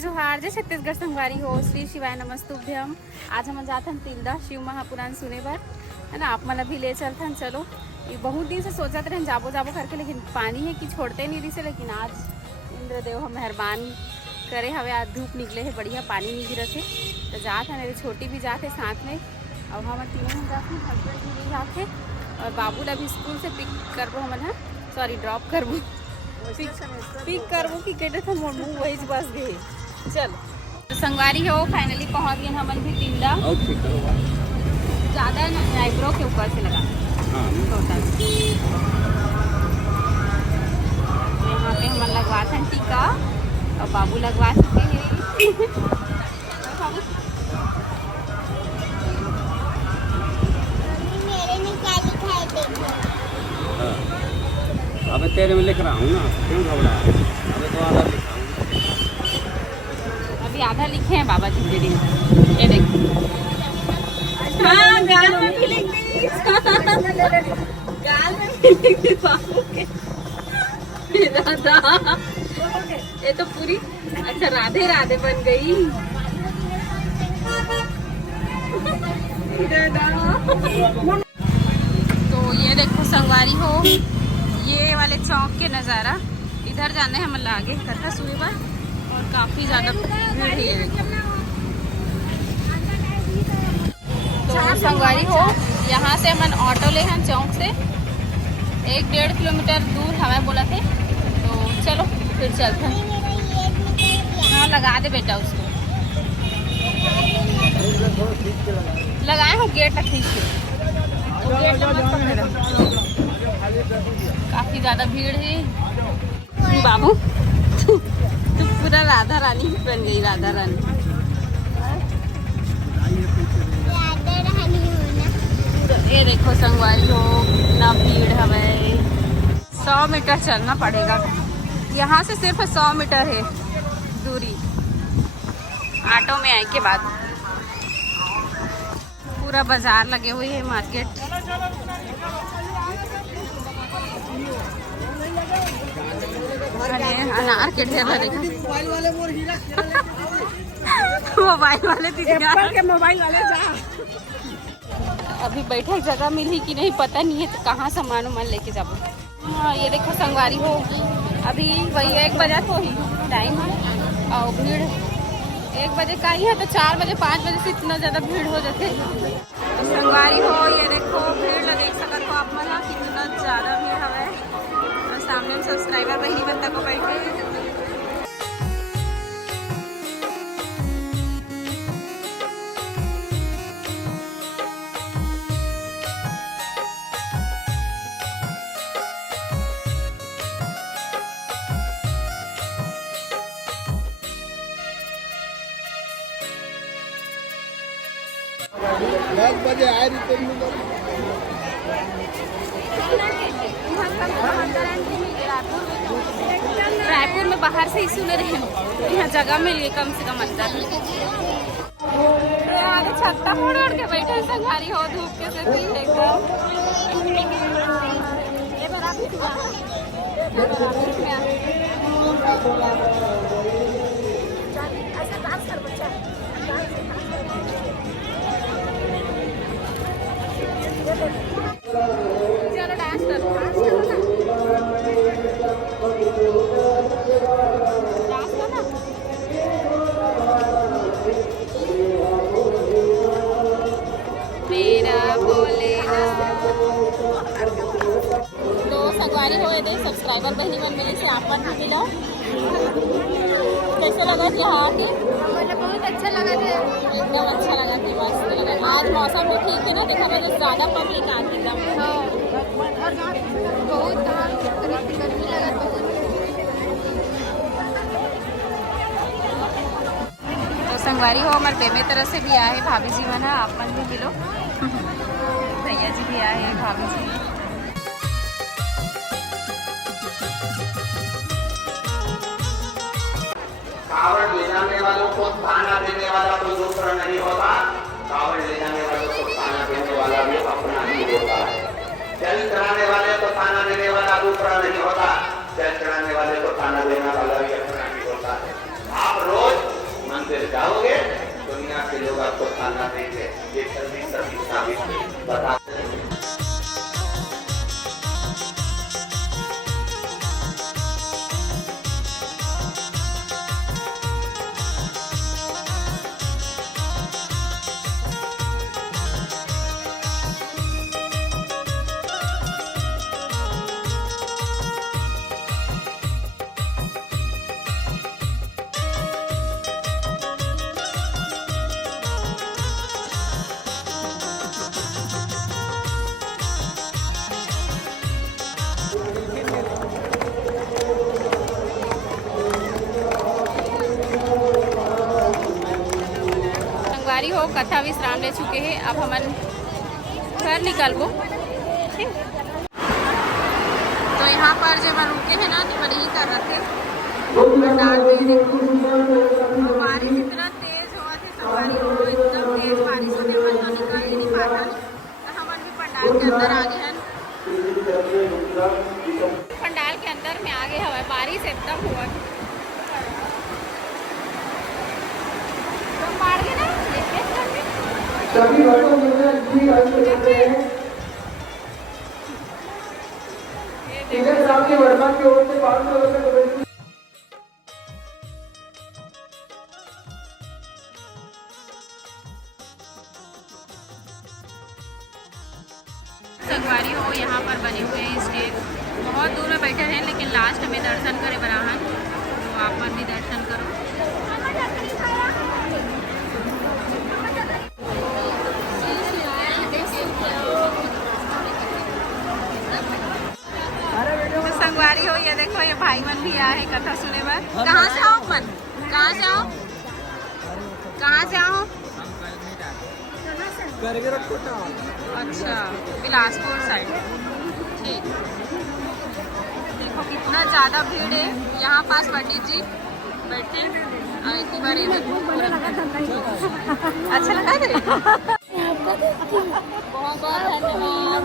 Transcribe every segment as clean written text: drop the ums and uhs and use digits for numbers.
जोहार जय छत्तीसगढ़ संगवारी हो श्री शिवाय नमस्तुभ्यम। आज हम जाते हैं तिल्दा शिव महापुराण सुने बर, है ना। आप मतलब भी ले चलते हैं। चलो, ये बहुत दिन से सोचते रहे जाबो जाबो करके, लेकिन पानी है कि छोड़ते नहीं रही से। लेकिन आज इंद्रदेव हम मेहरबान करे हवे, आज धूप निकले है, बढ़िया पानी नहीं गिरत है तो जाते हैं। मेरी छोटी भी जाते साथ में, और हम तीनों हम जाते, हस्बैंड भी जाते, और बाबू ला भी स्कूल से पिक करबो हमन है, सॉरी ड्रॉप करबो, पिक करबो कि केटे थे मोर मुँह वही बस गए। चल तो संगवारी हो, फाइनली पहुंच गए हमन भी तिल्दा। ज़्यादा आईब्रो के ऊपर से लगा टोटल। यहाँ पे हमन लगवाते हैं टीका, और बाबू लगवा चुके हैं। अबे तेरे में लिख रहा हूँ ना, क्यों घबरा? अबे तो आधा लिखा हूँ। अभी आधा लिखे हैं बाबा जी के दिन। ये देखो, हाँ गाल में भी लिख दी, गाल में भी लिख दी बाबू के। राधा, ये तो पूरी अच्छा राधे राधे बन गई। तो ये देखो संगवारी हो, ये वाले चौक के नज़ारा। इधर जाने हम आगे कथा सुबह बार, और काफ़ी ज़्यादा भीड़ है। तो संगवारी हो, यहाँ से हम ऑटो ले हैं चौक से, 1-1.5 किलोमीटर दूर हमें बोला थे। तो चलो फिर चलते हैं। हाँ लगा दे बेटा उसको, लगाए हो गेट तक खींच के, तो गेट मत पकड़ो। काफी ज्यादा भीड़ है। बाबू तू पूरा राधा रानी बन गई, राधा रानी। ये देखो संगवारी हो, ना भीड़ हमें 100 मीटर चलना पड़ेगा। यहाँ से सिर्फ 100 मीटर है दूरी, ऑटो में आए के बाद। पूरा बाजार लगे हुए है, मार्केट। अरे अनार के ढेर देखा, मोबाइल वाले के मोबाइल वाले जा। अभी बैठे जगह मिली कि नहीं पता नहीं है, तो कहाँ सामान वामान लेके जाबो। हाँ ये देखो संगवारी हो, अभी वही 1 बजे तो ही टाइम है, और भीड़ 1 बजे का ही है, तो 4 बजे 5 बजे से इतना ज़्यादा भीड़ हो जाते। तो संगवारी हो, ये देखो भीड़ ला देख सकते हो आप मन, कितना ज़्यादा भीड़ हवे। और सामने में सब्सक्राइबर बहनी बनता को बैठे। बजे आए रायपुर में बाहर से ही सुने रहे, यहाँ जगह मिल गई कम से कम अंदर। छत्ता फोड़ ओढ़ के बैठे संगवारी हो, धूप के से पी एकदम। चलो डांस करो, डांस करो ना, डांस करो ना। मेरा भोलेनाथ। तो संगवारी हो, दे सब्सक्राइबर बहनी बन मिली से आप भी मिलो। कैसे लगा यहाँ आके? मुझे बहुत अच्छा लगा था, एकदम अच्छा लगा था, मस्त लगा। आज मौसम भी ठीक है ना, देखा तो ज़्यादा पब्लिक आती एकदम। बहुत गर्मी लगा बहुत। तो संगवारी हो, हमारे बेबे तरफ से भी आए भाभी जी मन, आप मन भी मिलो। भैया जी भी आए, भाभी जी। कावड़ ले जाने वालों को ताना देने वाला कोई दूसरा नहीं होता। कावड़ ले जाने वालों को ताना देने वाला भी अपना ही होता है। जल चढ़ाने वाले को ताना देने वाला दूसरा नहीं होता, जल चढ़ाने वाले को ताना देने वाला भी अपना ही होता है। आप रोज संगवारी हो कथा विश्राम ले चुके हैं, अब हमन घर निकलबो। ठीक, तो यहाँ पर जब हम रुके हैं ना तो मैं यही कर रहे थे बारिश इतना तेज हुआ थे, संगवारी हो एकदम तेज बारिश होने पर तो निकल ही नहीं पाता। तो हमन भी पंडाल के अंदर आ गए हैं, पंडाल के अंदर में आ गए हवा, बारिश एकदम हुआ मार गए ना सभी वर्गों में आपके वर्मा की ओर से 500 रुपये। संगवारी हो यहाँ पर बने हुए हैं स्टेज, बहुत दूर में बैठे हैं लेकिन लास्ट में दर्शन करे बराहन, तो आप पर भी दर्शन करो। तो संगवारी हो ये देखो, ये भाई मन भी आए हैं कथा सुने पर। कहाँ से आओ मन, कहाँ से आओ, कहाँ से आओ? अच्छा, बिलासपुर साइड। ठीक, देखो कितना ज़्यादा भीड़ है यहाँ पास। पंडित जी बैठे और इतनी बार अच्छा लगा थे। बहुत बहुत धन्यवाद।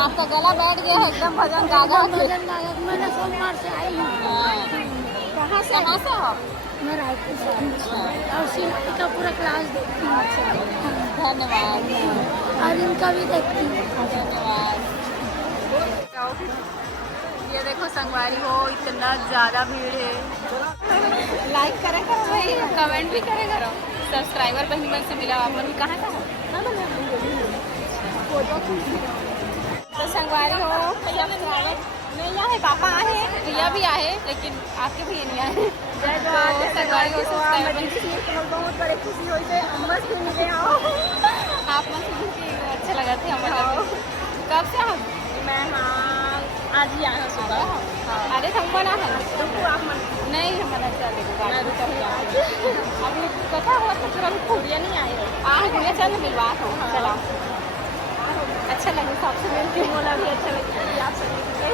आपका गला बैठ गया है एकदम भजन गागा। मैंने सोमवार से आई हूँ। कहाँ से हो आप? मैं रायपुर से और शिल्पी का पूरा क्लास देखती हूँ। धन्यवाद। और इनका भी देखती हूँ। धन्यवाद। ये देखो संगवारी हो इतना ज़्यादा भीड़ है। लाइक करे करो भाई, कमेंट भी करे करो। सब्सक्राइबर बहन मन से मिला आप लोग कहाँ का? तो संगवारी हो भैया नहीं आए, पापा आए, भैया भी आए लेकिन आपके भैया नहीं आए। तो संगवारी हो बहुत बड़ी खुशी हुई है। अम्बस भी मिले आओ। आप मन से अच्छा लगा थे हमारा। कब से हम? मैं हाँ आज ही आया हूँ सुबह। अरे हम बना है आप मन नहीं हमारा चलेगा अभी कथा हुआ तो फिर अभी खुड़िया नहीं आए हो। गुड़िया चल मिलवा हो। चला अच्छा लगे सबसे मिलके। बोला भी अच्छा लगा आपसे मिलके।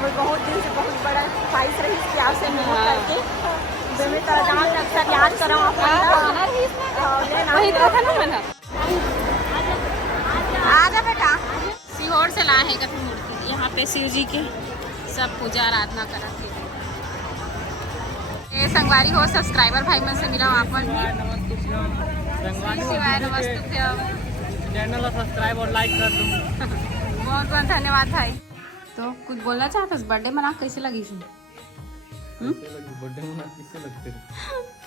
मैं बहुत दिन से बहुत बड़ा ख्वाहिश रही कि आपसे मिल करके मैं तो जहाँ तक अक्सर याद कर रहा हूँ वही तो था ना मना। आजा बेटा। सीहोर से लाए हैं कभी मूर्ति, यहाँ पे शिव जी के सब पूजा आराधना कराते। ये संगवारी हो सब्सक्राइबर भाई मन से मिला आप मन। शिवाय नमस्तुभ्यम। चैनल सब्सक्राइब और लाइक कर दो। बहुत बहुत धन्यवाद भाई। तो कुछ बोलना चाहता बर्थडे मना कैसे लगी थी? बर्थडे मना किससे लगते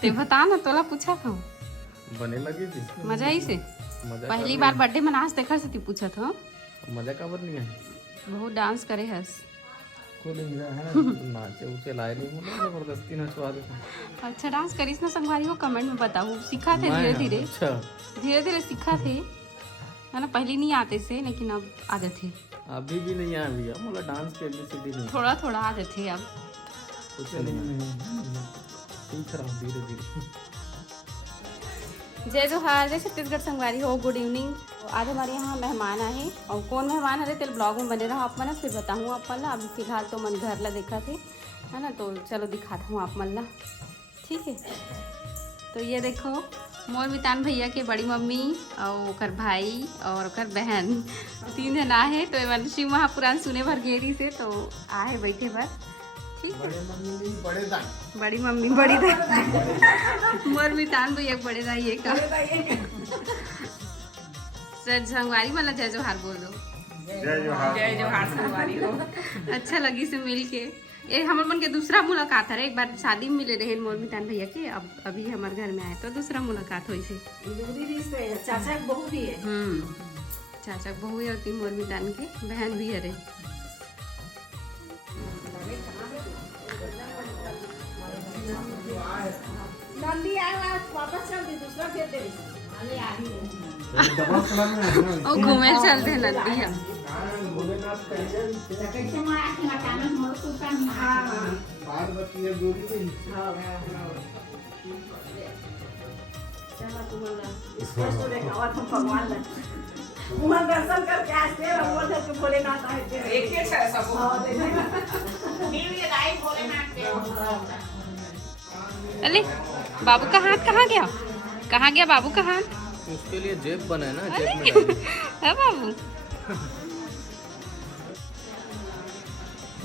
ते बता ना, तोला पूछा था। बने लगी थी मजा ही से पहली बार बर्थडे मनास देखा से पूछा था। मजा का नहीं है, बहुत डांस करे हस। नाचे उचे लाए नहीं, जबरदस्ती नचवा दे। अच्छा डांस करीस ना संगवारी हो, कमेंट में बताओ। सीखा थे धीरे धीरे, अच्छा धीरे धीरे सीखा थे है ना। पहले नहीं आते थे लेकिन अब आते थे। अभी भी नहीं आया भैया, मतलब डांस के ABCD नहीं, थोड़ा थोड़ा आते थे अब कुछ नहीं सीख रहा हूँ धीरे धीरे। जय जोहार, जय छत्तीसगढ़ संगवारी हो। Good evening. आज हमारे यहाँ मेहमान आए और कौन मेहमान है तेल ब्लॉग में बने रहो आप मन, फिर बताऊँ आप मन ला। अभी फिलहाल तो मन घर ला देखा थे है ना, तो चलो दिखाता हूँ आप मन ला। ठीक है, तो ये देखो मोर मितान भैया के बड़ी मम्मी और ओकर भाई और ओकर बहन 3 जन आए। तो मन शिव महापुराण सुने भर गेरी से तो आए बैठे भर। ठीक है, बड़ी मम्मी बड़ी दाई मोर मितान भैया बड़े दाई ये का संगवारी मतलब जय जोहार बोल दो। जय जोहार संगवारी हो। अच्छा लगी से मिल के। ये हमारे मन के दूसरा मुलाकात है। एक बार शादी में मिले रहे मोर मितान भैया के, अब अभी हमारे घर में आए तो दूसरा मुलाकात हुई से। चाचा की बहू भी है। चाचा की बहू है और 3 मोर मितान की बहन भी है रे। नंदी आया वापस चल दी, दूसरा फिर दे और घूमे चलते हैं नदी हम। चला तुम्हाला स्पष्ट देखावा तुम भगवान ला वहाँ दर्शन करके आते हैं और बोलते हैं कि भोलेनाथ आए थे एक ही है सब न्यू ईयर आई भोलेनाथ के अरे बाबू का हाथ कहाँ गया? कहाँ गया बाबू का हाथ? उसके लिए जेब बना है ना, जेब में है बाबू।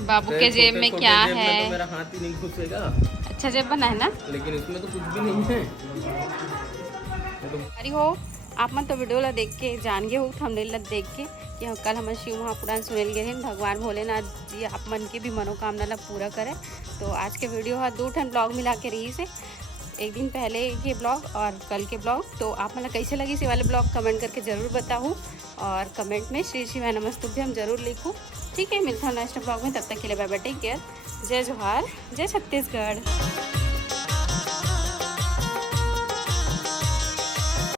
बाबू के जेब में क्या जेब में है? तो मेरा हाथ ही नहीं घुसेगा। अच्छा जेब बना है ना? लेकिन इसमें तो कुछ भी नहीं है। अरे हो आप मन तो वीडियो ला देख के जान गए हो, थंबनेल ला देख के कि कल हमारे शिव महापुराण सुनेल गए हैं। भगवान भोलेनाथ जी आप मन के भी मनोकामना ला पूरा करें। तो आज के वीडियो है 2 ठन ब्लॉग मिला के रही से, एक दिन पहले के ब्लॉग और कल के ब्लॉग। तो आप मतलब कैसे लगी इसे वाले ब्लॉग कमेंट करके ज़रूर बताऊँ और कमेंट में श्री शिवाय नमस्तुभ्यम जरूर लिखूँ। ठीक है, मिलता हूँ नेक्स्ट ब्लॉग में, तब तक के लिए बाय बाय, टेक केयर, जय जोहार, जय छत्तीसगढ़।